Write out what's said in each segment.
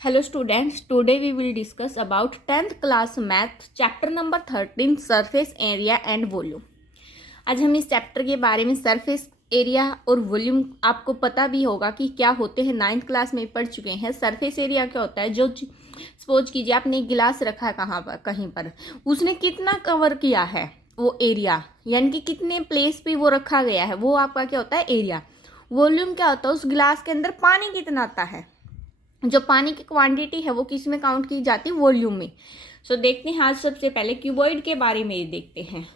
Hello students, today we will discuss about 10th class math chapter number 13 surface area and volume। आज हम इस chapter के बारे में सरफेस एरिया और वॉल्यूम आपको पता भी होगा कि क्या होते हैं, 9th क्लास में पढ़ चुके हैं। सरफेस एरिया क्या होता है, जो सपोज कीजिए आपने एक गिलास रखा है कहाँ पर, कहीं पर, उसने कितना कवर किया है वो एरिया, यानी कि कितने प्लेस पे वो रखा गया है, वो आपका क्या होता है एरिया। वॉल्यूम क्या होता है, उस गिलास के अंदर पानी कितना आता है, जो पानी की क्वांटिटी है वो किस में काउंट की जाती है, वॉल्यूम में। सो देखते हैं आज सबसे पहले क्यूबॉइड के बारे में देखते हैं।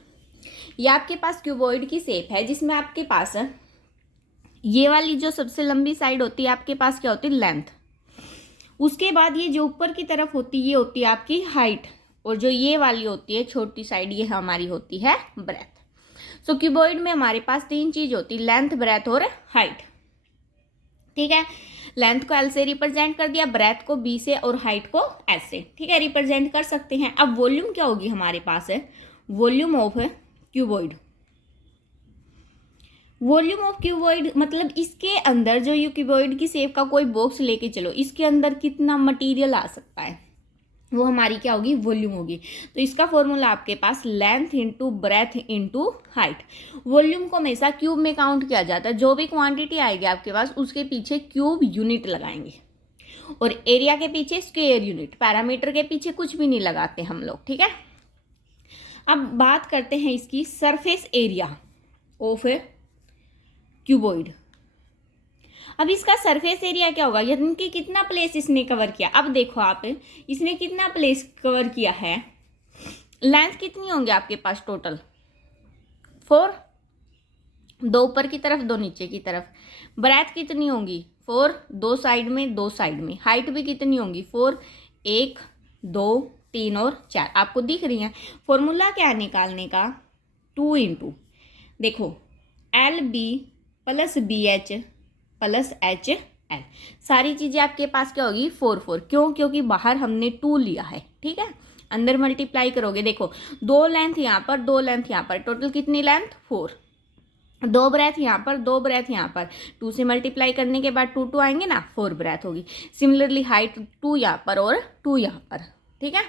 ये आपके पास क्यूबॉइड की शेप है जिसमें आपके पास ये वाली जो सबसे लंबी साइड होती है आपके पास क्या होती है, लेंथ। उसके बाद ये जो ऊपर की तरफ होती है ये होती है आपकी हाइट, और जो ये वाली होती है छोटी साइड ये हमारी होती है ब्रेथ। सो क्यूबॉइड में हमारे पास तीन चीज होती है, लेंथ, ब्रेथ और हाइट। ठीक है, लेंथ को एल से रिप्रेजेंट कर दिया, ब्रेथ को बी से और हाइट को एस से, ठीक है, रिप्रेजेंट कर सकते हैं। अब वॉल्यूम क्या होगी हमारे पास है, volume of cuboid. Volume of cuboid मतलब इसके अंदर जो ये क्यूबॉइड की शेप का कोई बॉक्स लेके चलो, इसके अंदर कितना मटेरियल आ सकता है, वो हमारी क्या होगी, वॉल्यूम होगी। तो इसका फॉर्मूला आपके पास length into breadth into height. Volume को हमेशा क्यूब में काउंट किया जाता है, जो भी क्वांटिटी आएगी आपके पास उसके पीछे क्यूब यूनिट लगाएंगे, और एरिया के पीछे स्क्वायर यूनिट, पैरामीटर के पीछे कुछ भी नहीं लगाते हम लोग। ठीक है, अब बात करते हैं इसकी सरफेस एरिया ऑफ क्यूबॉइड। अब इसका सरफेस एरिया क्या होगा, यानी कि कितना प्लेस इसने कवर किया। अब देखो आप, इसने कितना प्लेस कवर किया है, लेंथ कितनी होंगी आपके पास टोटल 4, 2 ऊपर की तरफ 2 नीचे की तरफ। ब्रेथ कितनी होंगी 4, 2 साइड में 2 साइड में। हाइट भी कितनी होंगी 4, 1 2 3 और 4 आपको दिख रही है। फॉर्मूला क्या है निकालने का, 2 इंटू, देखो l b plus b h plus h l, सारी चीजें आपके पास क्या होगी 4 4। क्यों, क्योंकि बाहर हमने 2 लिया है। ठीक है, अंदर मल्टीप्लाई करोगे, देखो 2 लेंथ यहाँ पर 2 लेंथ यहाँ पर, टोटल कितनी लेंथ 4, 2 ब्रेथ यहाँ पर 2 ब्रेथ यहाँ पर, 2 से मल्टीप्लाई करने के बाद 2 2 आएंगे ना, 4 ब्रेथ होगी। सिमिलरली हाइट 2 यहाँ पर और 2 यहाँ पर। ठीक है,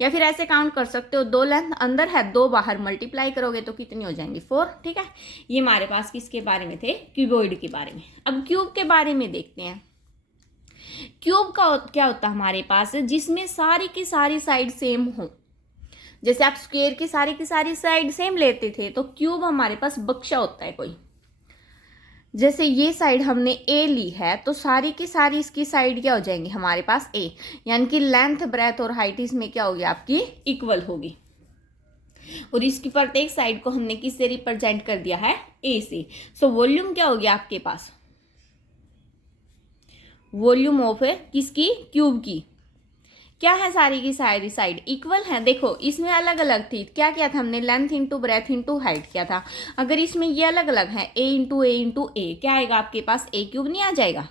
या फिर ऐसे काउंट कर सकते हो, 2 लेंथ अंदर है 2 बाहर, मल्टीप्लाई करोगे तो कितनी हो जाएंगी 4। ठीक है, ये हमारे पास किसके बारे में थे, क्यूबॉइड के बारे में। अब क्यूब के बारे में देखते हैं। क्यूब का क्या होता है हमारे पास, जिसमें सारी की सारी साइड सेम हो। जैसे आप स्क्वायर की सारी साइड सेम लेते थे, तो क्यूब हमारे पास बक्सा होता है कोई। जैसे ये साइड हमने ए ली है, तो सारी की सारी इसकी साइड क्या हो जाएंगी हमारे पास ए, यानी कि लेंथ, ब्रेथ और हाइट इसमें क्या होगी आपकी इक्वल होगी। और इसकी प्रत्येक साइड को हमने किससे रिप्रेजेंट कर दिया है, ए से। सो वॉल्यूम क्या होगी आपके पास, वॉल्यूम ऑफ किसकी, क्यूब की। क्या है, सारी की सारी साइड इक्वल है। देखो इसमें अलग अलग थी, क्या किया था हमने, length into breadth into height किया था। अगर इसमें ये अलग अलग है, ए इंटू ए, क्या आएगा आपके पास, ए क्यूब नहीं आ जाएगा,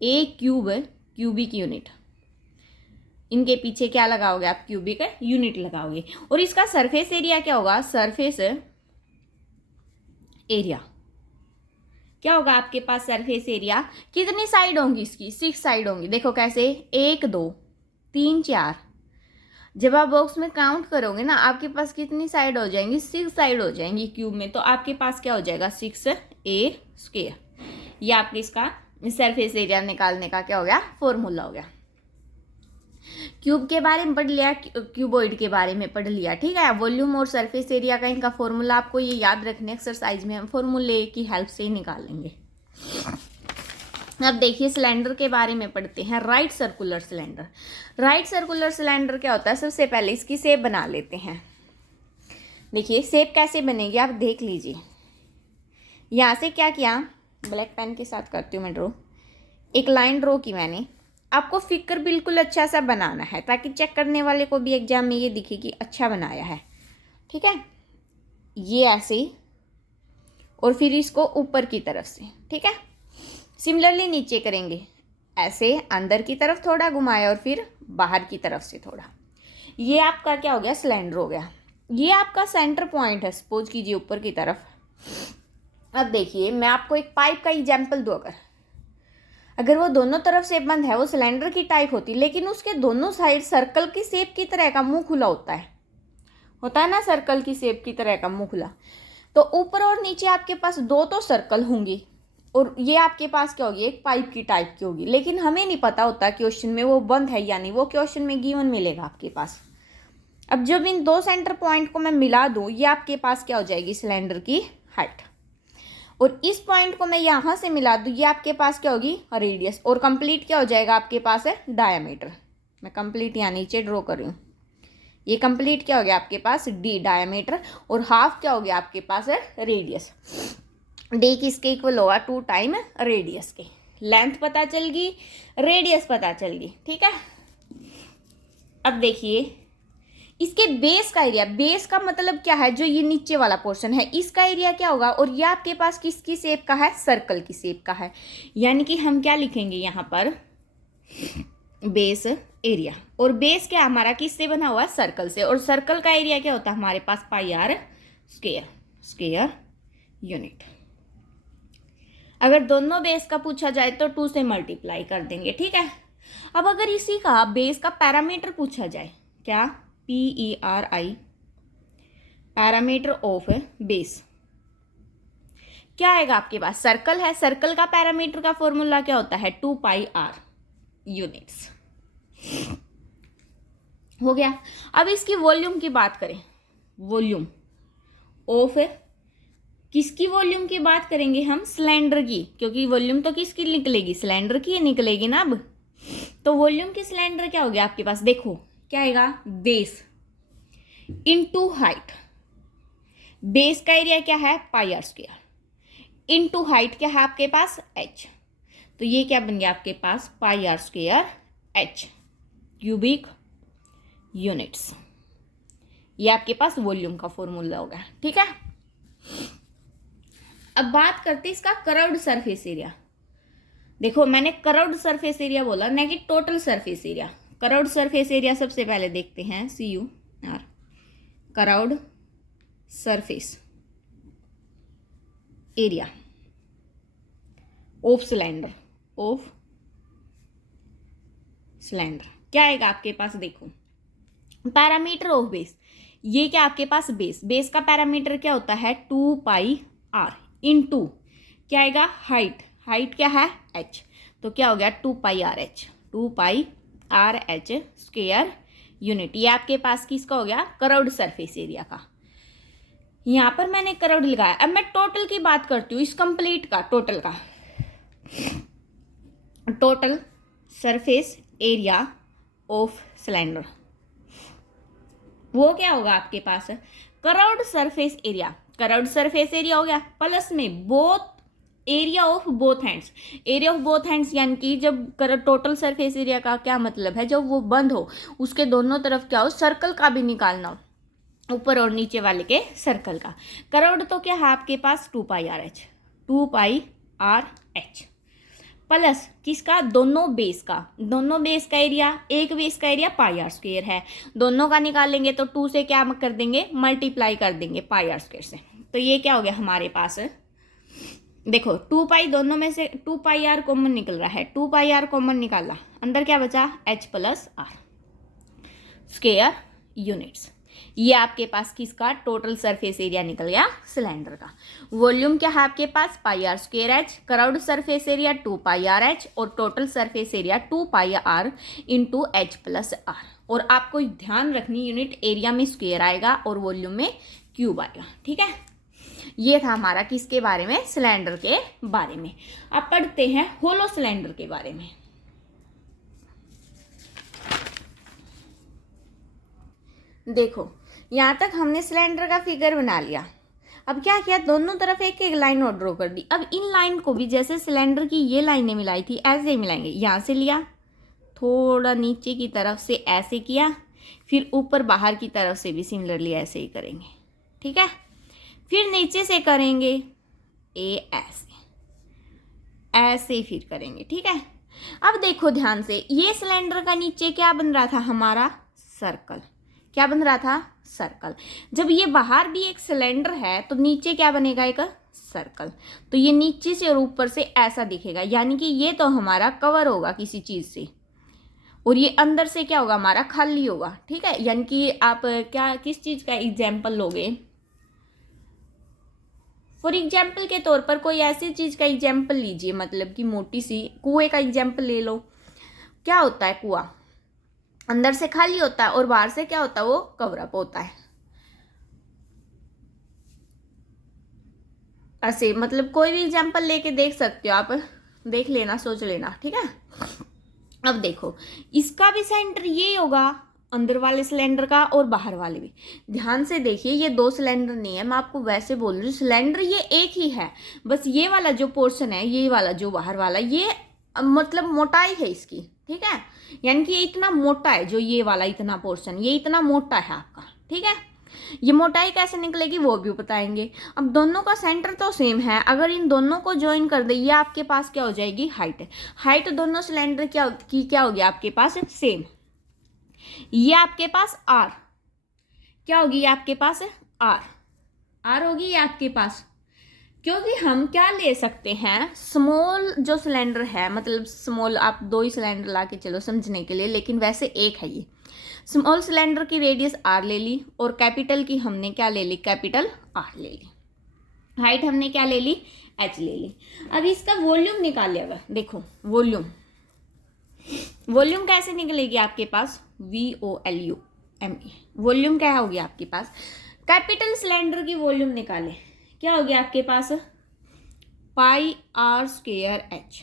ए क्यूब क्यूबिक यूनिट। इनके पीछे क्या लगाओगे आप, क्यूबिक यूनिट लगाओगे। और इसका सरफेस एरिया क्या होगा, सरफेस एरिया क्या होगा आपके पास, सरफेस एरिया। कितनी साइड होंगी इसकी, 6 साइड होंगी। देखो कैसे, 1 2 3 4, जब आप बॉक्स में काउंट करोगे ना आपके पास कितनी साइड हो जाएंगी, 6 साइड हो जाएंगी क्यूब में। तो आपके पास क्या हो जाएगा 6a स्क्वायर। ये आपके इसका सरफेस एरिया निकालने का क्या हो गया, फॉर्मूला हो गया। क्यूब के बारे में पढ़ लिया, क्यूबॉइड के बारे में पढ़ लिया। ठीक है, वॉल्यूम और सरफेस एरिया का इनका फॉर्मूला आपको ये याद रखने, एक्सरसाइज में हम फॉर्मूले की हेल्प से ही निकालेंगे। अब देखिए सिलेंडर के बारे में पढ़ते हैं, right circular cylinder. Right circular cylinder क्या होता है, सबसे पहले इसकी शेप बना लेते हैं। देखिए शेप कैसे बनेगी आप देख लीजिए। यहाँ से क्या किया, ब्लैक पेन के साथ करती हूँ मैं ड्रॉ, एक लाइन ड्रॉ की मैंने। आपको फिगर बिल्कुल अच्छा सा बनाना है ताकि चेक करने वाले को भी एग्जाम में ये दिखे कि अच्छा बनाया है। ठीक है, ये ऐसे, और फिर इसको ऊपर की तरफ से। ठीक है, सिमिलरली नीचे करेंगे, ऐसे अंदर की तरफ थोड़ा घुमाया और फिर बाहर की तरफ से थोड़ा। ये आपका क्या हो गया, सिलेंडर हो गया। ये आपका सेंटर पॉइंट है, सपोज कीजिए ऊपर की तरफ। अब देखिए मैं आपको एक पाइप का एग्जाम्पल दूँ, अगर वो दोनों तरफ से बंद है वो सिलेंडर की टाइप होती, लेकिन उसके दोनों साइड सर्कल की शेप की तरह का मुंह खुला होता है ना, सर्कल की शेप की तरह का मुंह खुला। तो ऊपर और नीचे आपके पास दो तो सर्कल होंगी और ये आपके पास क्या होगी, एक पाइप की टाइप की होगी, लेकिन हमें नहीं पता होता क्वेश्चन में वो बंद है या नहीं, वो क्वेश्चन में गिवन मिलेगा आपके पास। अब जब इन दो सेंटर पॉइंट को मैं मिला दूं, ये आपके पास क्या हो जाएगी, सिलेंडर की हाइट। और इस पॉइंट को मैं यहाँ से मिला दूं, ये आपके पास क्या होगी, रेडियस। और कंप्लीट क्या हो जाएगा आपके पास है, डायामीटर। मैं कंप्लीट यहाँ नीचे ड्रॉ कर रही हूँ। ये कंप्लीट क्या हो गया आपके पास, डी डायामीटर, और हाफ क्या हो गया आपके पास है, रेडियस। डी किसके इक्वल होगा, 2 टाइम रेडियस के। लेंथ पता चल गई, रेडियस पता चल गई, ठीक है। अब देखिए इसके बेस का एरिया, बेस का मतलब क्या है, जो ये नीचे वाला पोर्शन है इसका एरिया क्या होगा, और ये आपके पास किसकी शेप का है, सर्कल की शेप का है। यानी कि हम क्या लिखेंगे यहाँ पर, बेस एरिया। और बेस क्या हमारा किससे बना हुआ है, सर्कल से। और सर्कल का एरिया क्या होता है हमारे पास, पाई आर स्क्वायर यूनिट। अगर दोनों बेस का पूछा जाए तो 2 से मल्टीप्लाई कर देंगे, ठीक है। अब अगर इसी का बेस का पैरामीटर पूछा जाए, क्या, PERI, पैरामीटर ऑफ बेस, क्या आएगा आपके पास, सर्कल है, सर्कल का पैरामीटर का फॉर्मूला क्या होता है, 2 पाई आर यूनिट्स। हो गया। अब इसकी वॉल्यूम की बात करें, वॉल्यूम ऑफ, किसकी वॉल्यूम की बात करेंगे हम, सिलेंडर की, क्योंकि वॉल्यूम तो किसकी निकलेगी, सिलेंडर की निकलेगी ना। अब तो वॉल्यूम की सिलेंडर क्या हो गया आपके पास, देखो क्या आएगा, बेस इनटू हाइट। बेस का एरिया क्या है, pi r square, into height क्या है आपके पास, h। तो ये क्या बन गया आपके पास, pi r square h cubic units. ये आपके पास वॉल्यूम का फॉर्मूला होगा, ठीक है। अब बात करते हैं इसका कर्व्ड सरफेस एरिया। देखो मैंने कर्व्ड सरफेस एरिया बोला, ना कि total surface area. Curved surface area सबसे पहले देखते हैं, CUR, curved surface area of cylinder, क्या आएगा आपके पास, देखो पैरामीटर ऑफ बेस, ये क्या आपके पास, बेस का पैरामीटर क्या होता है, 2 पाई आर इनटू क्या आएगा, हाइट क्या है, h। तो क्या हो गया, 2 pi r H square unit. ये आपके पास किसका हो गया, कर्व्ड सरफेस एरिया का। यहाँ पर मैंने कर्व्ड लगाया। अब मैं टोटल की बात करती हूँ, इस कंप्लीट का, total surface area of cylinder, वो क्या होगा आपके पास, कर्व्ड सरफेस एरिया हो गया, प्लस में both area of both hands. यानी कि जब टोटल सरफेस एरिया का क्या मतलब है, जब वो बंद हो उसके दोनों तरफ क्या हो, सर्कल का भी निकालना हो, ऊपर और नीचे वाले के सर्कल का। कर्व्ड तो क्या है आपके पास, 2 पाई आर एच प्लस किसका, दोनों बेस का एरिया, एक बेस का एरिया पाई आर स्क्वायर है, दोनों का निकालेंगे तो 2 से क्या कर देंगे, मल्टीप्लाई कर देंगे पाई आर स्क्वायर से। तो ये क्या हो गया हमारे पास, देखो 2 पाई, दोनों में से 2 पाई आर कॉमन निकल रहा है, 2 पाई आर कॉमन निकाला, अंदर क्या बचा, h plus r square units. ये आपके पास किसका, टोटल सरफेस एरिया निकल गया सिलेंडर का। वॉल्यूम क्या है आपके पास, pi r square h, curved surface area 2 pi r h, और total surface area 2 pi r into h plus r. और आपको ध्यान रखनी, यूनिट एरिया में स्क्वायर आएगा और वॉल्यूम में क्यूब आएगा, ठीक है। ये था हमारा किसके बारे में, सिलेंडर के बारे में। अब पढ़ते हैं होलो सिलेंडर के बारे में। देखो यहाँ तक हमने सिलेंडर का फिगर बना लिया। अब क्या किया, दोनों तरफ एक एक लाइन और ड्रॉ कर दी। अब इन लाइन को भी जैसे सिलेंडर की ये लाइनें मिलाई थी ऐसे ही मिलाएंगे। यहाँ से लिया, थोड़ा नीचे की तरफ से ऐसे किया, फिर ऊपर बाहर की तरफ से भी सिमिलरली ऐसे ही करेंगे, ठीक है। फिर नीचे से करेंगे ऐसे फिर करेंगे, ठीक है। अब देखो ध्यान से, ये सिलेंडर का नीचे क्या बन रहा था हमारा, सर्कल। क्या बन रहा था, सर्कल। जब ये बाहर भी एक सिलेंडर है तो नीचे क्या बनेगा, एक सर्कल। तो ये नीचे से और ऊपर से ऐसा दिखेगा, यानी कि ये तो हमारा कवर होगा किसी चीज़ से, और ये अंदर से क्या होगा, हमारा खाली होगा। ठीक है, यानी कि आप क्या किस चीज़ का एग्जाम्पल लोगे, फॉर एग्जाम्पल के तौर पर कोई ऐसी चीज़ का एग्जाम्पल लीजिए, मतलब कि मोटी सी कुएं का एग्जाम्पल ले लो। क्या होता है कुआं, अंदर से खाली होता है और बाहर से क्या होता है, वो कवर अप होता है। ऐसे मतलब कोई भी एग्जाम्पल लेके देख सकते हो आप, देख लेना, सोच लेना। ठीक है, अब देखो इसका भी सेंटर ये होगा, अंदर वाले सिलेंडर का और बाहर वाले भी। ध्यान से देखिए, ये दो सिलेंडर नहीं है, मैं आपको वैसे बोल रही हूँ, सिलेंडर ये एक ही है, बस ये वाला जो पोर्शन है, ये वाला जो बाहर वाला, ये मतलब मोटाई है इसकी। ठीक है, यानी कि ये इतना मोटा है, जो ये वाला इतना पोर्शन, ये इतना मोटा है आपका। ठीक है, ये मोटाई कैसे निकलेगी वो भी बताएंगे। अब दोनों का सेंटर तो सेम है, अगर इन दोनों को ज्वाइन कर दे, ये आपके पास क्या हो जाएगी, हाइट। हाइट दोनों सिलेंडर क्या होगी आपके पास, सेम। ये आपके पास आर क्या होगी, ये आपके पास आर होगी ये आपके पास, क्योंकि हम क्या ले सकते हैं, स्मॉल जो सिलेंडर है, मतलब स्मॉल आप दो ही सिलेंडर ला के चलो समझने के लिए, लेकिन वैसे एक है ये। स्मॉल सिलेंडर की रेडियस आर ले ली, और कैपिटल की हमने क्या ले ली, कैपिटल आर ले ली। हाइट हमने क्या ले ली, एच ले ली। अब इसका वॉल्यूम निकाल लिया, देखो वॉल्यूम कैसे निकलेगी आपके पास, VOLUME। वॉल्यूम क्या होगी आपके पास, कैपिटल सिलेंडर की वॉल्यूम निकाले, क्या होगी आपके पास, πr²H,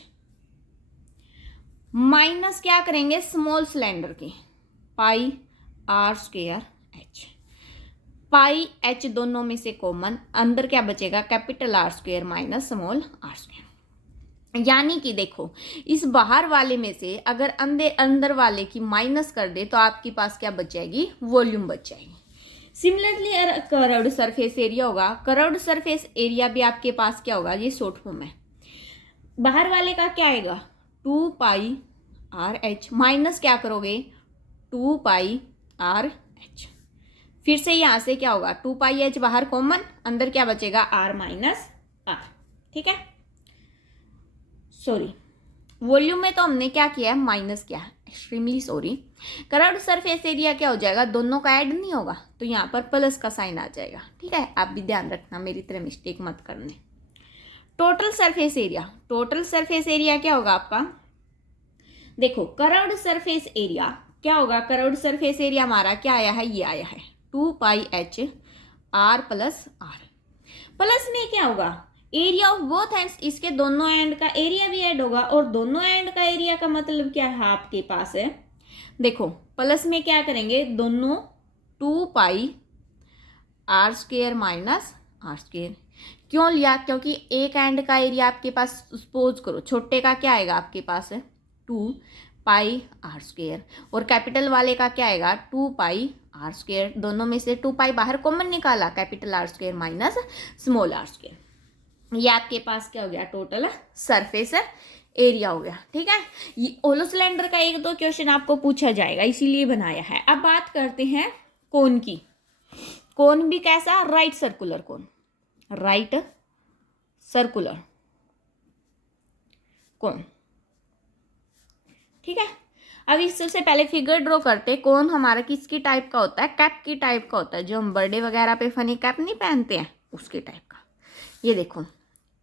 माइनस क्या करेंगे स्मॉल सिलेंडर की, πr²H। πH दोनों में से कॉमन, अंदर क्या बचेगा, capital R² minus small r²। यानी कि देखो, इस बाहर वाले में से अगर अंदर वाले की माइनस कर दे तो आपके पास क्या बच जाएगी, वॉल्यूम बच जाएगी। सिमिलरली कर्व्ड सरफेस एरिया होगा, कर्व्ड सरफेस एरिया भी आपके पास क्या होगा, ये शॉर्ट फॉर्म है। बाहर वाले का क्या आएगा, 2πRH, माइनस क्या करोगे, 2πRH। फिर से यहां से क्या होगा, 2πH बाहर कॉमन, अंदर क्या बचेगा, R माइनस R। ठीक है, सॉरी, वॉल्यूम में तो हमने क्या किया है, माइनस किया है, extremely sorry. Curved surface area क्या हो जाएगा, दोनों का ऐड नहीं होगा, तो यहाँ पर प्लस का साइन आ जाएगा। ठीक है, आप भी ध्यान रखना, मेरी तरह मिस्टेक मत करने। Total surface area, total surface area क्या होगा आपका, देखो कर्व्ड सरफेस एरिया क्या होगा, कर्व्ड सरफेस एरिया हमारा क्या आया है, ये आया है 2πH R plus R। Plus में क्या होगा, एरिया ऑफ बोथ एंड्स, इसके दोनों एंड का एरिया भी ऐड होगा, और दोनों एंड का एरिया का मतलब क्या है आपके पास है, देखो प्लस में क्या करेंगे, दोनों 2πR² माइनस R²। क्यों लिया, क्योंकि एक एंड का एरिया आपके पास, सपोज करो छोटे का क्या आएगा आपके पास है 2πR², और कैपिटल वाले का क्या आएगा 2πR²। दोनों में से 2π बाहर कॉमन निकाला, capital R² minus small r²। ये आपके पास क्या हो गया, टोटल सरफेस एरिया हो गया। ठीक है, ये होलो सिलेंडर का एक दो क्वेश्चन आपको पूछा जाएगा, इसीलिए बनाया है। अब बात करते हैं कोन की। कोन भी कैसा, right circular cone, right circular cone. ठीक है, अब इस सबसे पहले फिगर ड्रॉ करते। कोन हमारा किसकी टाइप का होता है, कैप की टाइप का होता है, जो हम बर्थडे वगैरह पे फनी कैप नहीं पहनते हैं, उसके टाइप का। ये देखो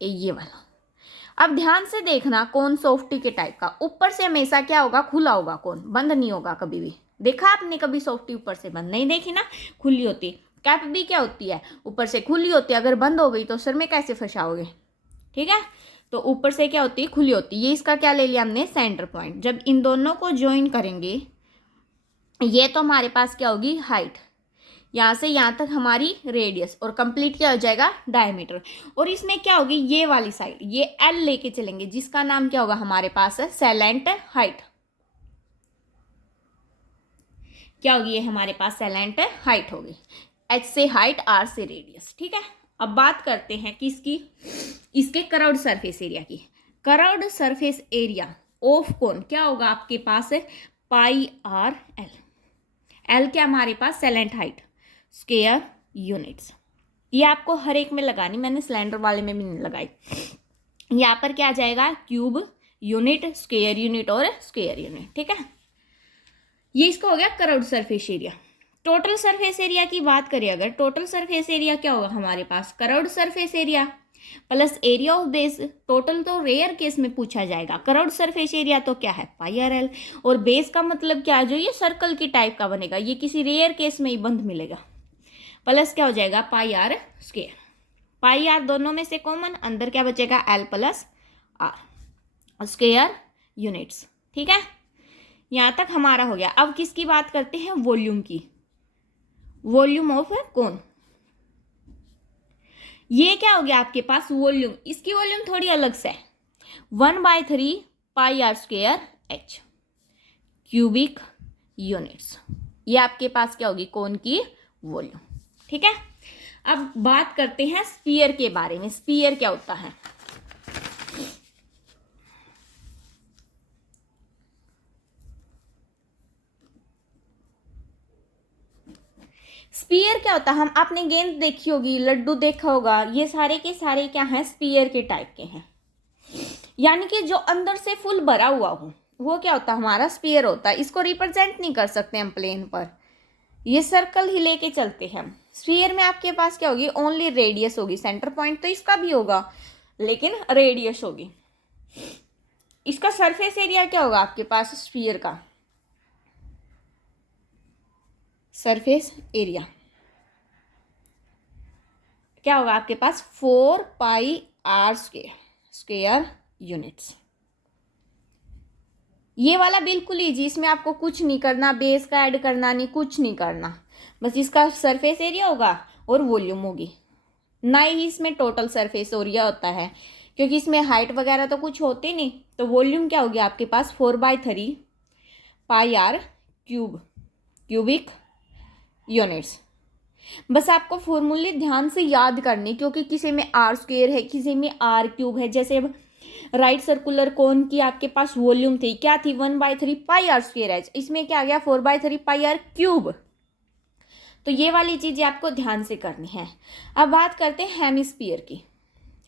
ये वाला। अब ध्यान से देखना, कोन सॉफ्टी के टाइप का, ऊपर से हमेशा क्या होगा, खुला होगा कोन, बंद नहीं होगा कभी भी। देखा आपने कभी सॉफ्टी ऊपर से बंद, नहीं देखी ना, खुली होती। कैप भी क्या होती है, ऊपर से खुली होती है, अगर बंद हो गई तो सर में कैसे फंसाओगे। ठीक है, तो ऊपर से क्या होती है, खुली होती है। ये इसका क्या ले लिया हमने, सेंटर पॉइंट। जब इन दोनों को ज्वाइन करेंगे, ये तो हमारे पास क्या होगी, हाइट, यहाँ से यहाँ तक हमारी रेडियस, और कंप्लीट क्या हो जाएगा, डायमीटर। और इसमें क्या होगी, ये वाली साइड, ये एल लेके चलेंगे, जिसका नाम क्या होगा हमारे पास है सैलेंट हाइट। क्या होगी ये हमारे पास, सैलेंट हाइट होगी। एच से हाइट, आर से रेडियस। ठीक है, अब बात करते हैं किसकी, इसके कर्व्ड सरफेस एरिया की। Curved surface area of cone क्या होगा आपके पास है, πRL। एल क्या हमारे पास, सैलेंट हाइट, स्क्वायर यूनिट्स। ये आपको हर एक में लगानी, मैंने सिलेंडर वाले में भी नहीं लगाई। यहाँ पर क्या आ जाएगा, क्यूब, यूनिट, स्क्वायर यूनिट और स्क्वायर यूनिट। ठीक है, ये इसका हो गया curved surface area. Total surface area की बात करें अगर, टोटल सरफेस एरिया क्या होगा हमारे पास, curved surface area plus area of base. Total तो रेयर केस में पूछा जाएगा, कर्व्ड सरफेस एरिया तो क्या है पाई आर एल, और बेस का मतलब क्या है, जो ये सर्कल की टाइप का बनेगा, ये किसी रेयर केस में ही बंद मिलेगा, प्लस क्या हो जाएगा pi r square. Pi r दोनों में से कॉमन, अंदर क्या बचेगा l plus r square units. ठीक है, यहां तक हमारा हो गया। अब किसकी बात करते हैं, वॉल्यूम की, वॉल्यूम ऑफ कौन, ये क्या हो गया आपके पास वॉल्यूम, इसकी वॉल्यूम थोड़ी अलग से है, 1/3 pi r square h cubic units. ये आपके पास क्या होगी कौन की वॉल्यूम। ठीक है, अब बात करते हैं स्फीयर के बारे में। स्फीयर क्या होता है, स्पीयर क्या होता है, हम आपने गेंद देखी होगी, लड्डू देखा होगा, ये सारे के सारे क्या हैं स्पीयर के टाइप के हैं, यानी कि जो अंदर से फुल भरा हुआ हो वो क्या होता है हमारा स्पीयर होता है। इसको रिप्रेजेंट नहीं कर सकते हम प्लेन पर, ये सर्कल ही लेके चलते हैं हम। स्फीयर में आपके पास क्या होगी, ओनली रेडियस होगी, सेंटर पॉइंट तो इसका भी होगा लेकिन रेडियस होगी। इसका सरफेस एरिया क्या होगा आपके पास स्फीयर का, सरफेस एरिया क्या होगा आपके पास 4 पाई आर स्क्वायर यूनिट्स। ये वाला बिल्कुल ईजी, इसमें आपको कुछ नहीं करना, बेस का ऐड करना नहीं, कुछ नहीं करना, बस इसका सरफेस एरिया होगा और वॉल्यूम होगी। ना ही इसमें टोटल सरफेस एरिया होता है क्योंकि इसमें हाइट वगैरह तो कुछ होती नहीं, तो वॉल्यूम क्या होगी आपके पास 4/3 पाई आर क्यूबिक यूनिट्स। बस आपको फॉर्मूले ध्यान से याद करने, क्योंकि किसी में आर स्क्वायर है, किसी में आर क्यूब है। जैसे अब राइट सर्कुलर कोन की आपके पास वॉल्यूम थी, क्या थी 1/3 पाई आर स्क्वायर है, इसमें क्या आ गया 4/3 पाई आर क्यूब। तो ये वाली चीजें आपको ध्यान से करनी है। अब बात करते हैं हेमिस्फीयर की।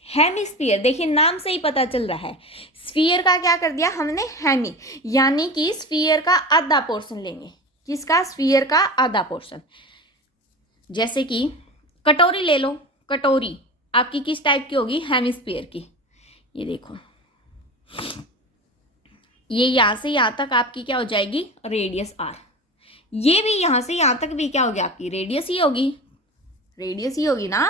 हेमिस्फीयर देखिए नाम से ही पता चल रहा है, स्फीयर का क्या कर दिया हमने हेमी, यानी कि स्फीयर का आधा पोर्शन लेंगे। किसका, स्फीयर का आधा पोर्शन। जैसे कि कटोरी ले लो, कटोरी आपकी किस टाइप की होगी, हेमिस्फीयर की। ये देखो, ये यहां से यहां तक आपकी क्या हो जाएगी रेडियस आर, ये भी यहां से यहां तक भी क्या होगी आपकी रेडियस ही होगी, रेडियस ही होगी ना।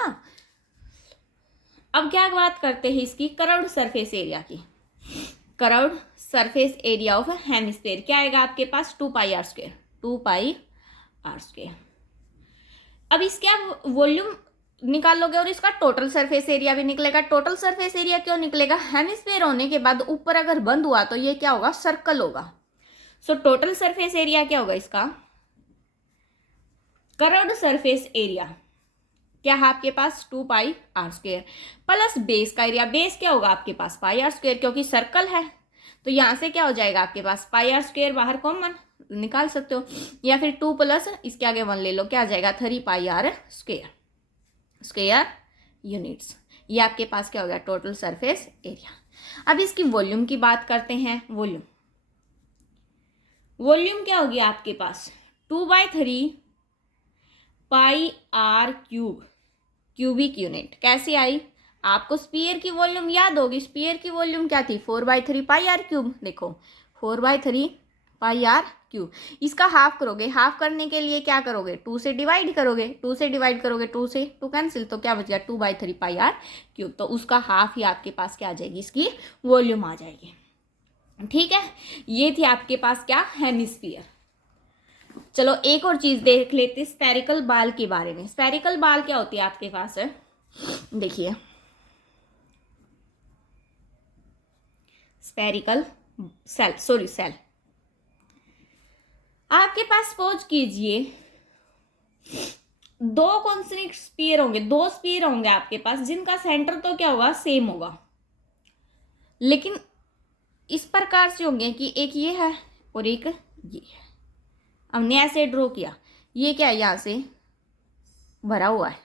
अब क्या बात करते हैं इसकी कर्व्ड सरफेस एरिया की। Curved surface area of hemisphere क्या आएगा आपके पास 2 pi r square, 2 pi r square. अब इसके आप वॉल्यूम निकालोगे और इसका टोटल सरफेस एरिया भी निकलेगा। टोटल सरफेस एरिया क्यों निकलेगा, हेमिस्फीयर होने के बाद ऊपर अगर बंद हुआ तो ये क्या होगा सर्कल होगा। सो टोटल सरफेस एरिया क्या होगा इसका, कर्व्ड सरफेस एरिया क्या है आपके पास 2 pi r square plus base का एरिया। बेस क्या होगा आपके पास पाई आर स्क्वायर, क्योंकि सर्कल है तो यहां से क्या हो जाएगा आपके पास पाई आर स्क्वायर, बाहर कॉमन निकाल सकते हो, या फिर 2 प्लस इसके आगे 1 ले लो, क्या आ जाएगा 3 पाई आर स्क्वायर यूनिट्स। ये आपके पास क्या हो गया टोटल सरफेस एरिया। अब इसकी वॉल्यूम की बात करते हैं। वॉल्यूम क्या होगी आपके पास 2/3 पाई आर क्यूबिक यूनिट। कैसी आई, आपको स्पीयर की वॉल्यूम याद होगी, स्पीयर की वॉल्यूम क्या थी 4/3 पाई आर क्यूब। देखो 4/3 पाई आर क्यूब, इसका हाफ करोगे, हाफ करने के लिए क्या करोगे 2 से डिवाइड करोगे, 2 से डिवाइड करोगे 2 से 2 कैंसिल, तो क्या बच गया 2/3 पाई आर क्यूब। तो उसका हाफ ही आपके पास क्या आ जाएगी इसकी वॉल्यूम आ जाएगी। ठीक है, ये थी आपके पास क्या हेमिस्फीयर। चलो एक और चीज देख लेते स्फेरिकल बाल के बारे में। स्फेरिकल बाल क्या होती है आपके पास है, देखिए स्फेरिकल सेल आपके पास सपोज कीजिए 2 कॉन्सोनेंट स्फीयर होंगे, 2 स्फीयर होंगे आपके पास जिनका सेंटर तो क्या होगा सेम होगा, लेकिन इस प्रकार से होंगे कि एक ये है और एक ये है। हमने ऐसे ड्रॉ किया, ये क्या है यहां से भरा हुआ है,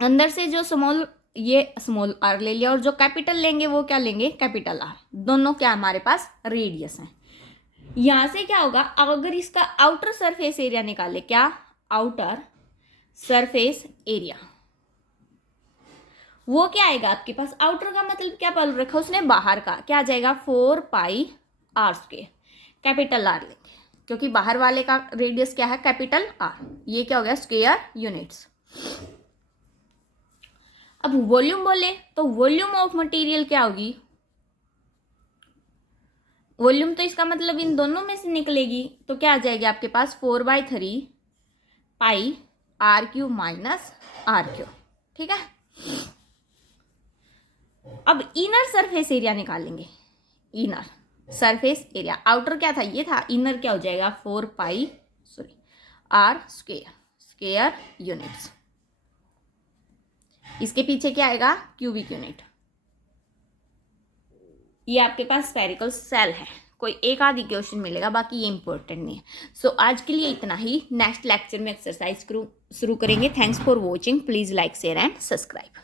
अंदर से जो स्मॉल, ये स्मॉल आर ले लिया, और जो कैपिटल लेंगे वो क्या लेंगे, कैपिटल आर। दोनों क्या हमारे पास रेडियस हैं। यहाँ से क्या होगा, अगर इसका आउटर सरफेस एरिया निकाले, क्या, आउटर सरफेस एरिया, वो क्या आएगा आपके पास, आउटर का मतलब क्या बोल रखा उसने, बाहर का, क्या आ जाएगा 4 pi r square. Capital R लेंगे क्योंकि बाहर वाले का रेडियस क्या है, कैपिटल आर। ये क्या हो गया, स्क्वायर यूनिट्स। अब वॉल्यूम बोले तो वॉल्यूम ऑफ मटेरियल क्या होगी, वॉल्यूम तो इसका मतलब इन दोनों में से निकलेगी, तो क्या आ जाएगी आपके पास 4/3 pi r cube minus r cube. ठीक है, अब इनर सरफेस एरिया निकालेंगे। इनर सरफेस एरिया, आउटर क्या था, ये था, इनर क्या हो जाएगा 4 pi r square, square units. इसके पीछे क्या आएगा, क्यूबिक यूनिट। ये आपके पास स्फेरिकल सेल है, कोई एक आधी क्वेश्चन मिलेगा, बाकी ये इंपॉर्टेंट नहीं है। सो आज के लिए इतना ही। नेक्स्ट लेक्चर में एक्सरसाइज शुरू करेंगे। Thanks for watching. Please like share and subscribe.